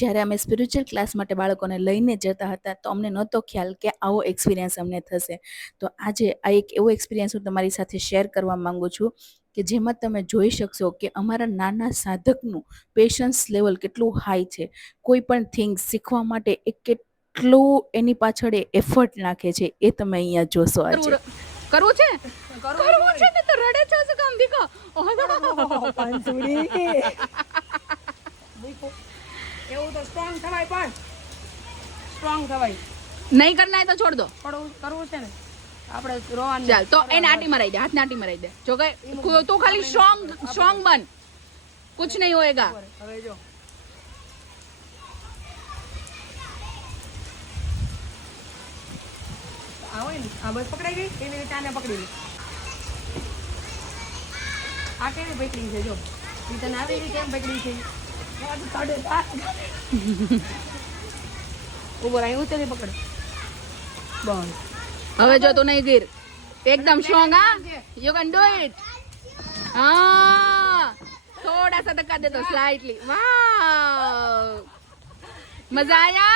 જ્યારે અમે spiritual class માટે બાળકોને લઈને જતા હતા તો અમને નહોતો ખ્યાલ કે આવો એક્સપિરિયન્સ અમને થશે. તો આજે આ એક એવો એક્સપિરિયન્સ હું તમારી સાથે શેર કરવા માંગુ છું કે જેમાં તમે જોઈ શકશો કે અમારા નાના સાધકનું પેશન્સ લેવલ કેટલું હાઈ છે. કોઈ પણ થિંગ શીખવા માટે એ કેટલું એની પાછળ એફર્ટ નાખે છે એ તમે અહીંયા જોશો. આજે કરવું છે ને તો રડે છે શું કામ દીકો પાંસુડી એવું તો સ્ટ્રોંગ થવાય પણ સ્ટ્રોંગ થવાય નહીં કરના હે તો છોડ દો. કરવું છે ને આપણે રોવાનું. ચાલ તો એને આટી મરાઈ દે, હાથ આટી મરાઈ દે. જો કે તું ખાલી સ્ટ્રોંગ બન, कुछ नहीं होएगा. હવે જો આવો ને આ બસ પકડાઈ ગઈ એવી રીતે આને પકડી લે. આ કેવી પકડી છે જો ઈ તને આવી રીતે કેમ પકડી છે ઉભો રહી ઉતરી પકડ બસ. હવે જો તું નહીં ગીર, एकदम स्ट्रॉन्ग. हाँ यू कैन डू इट. हाँ थोड़ा सा धक्का दे दो स्लाइटली. वाह मजा आया.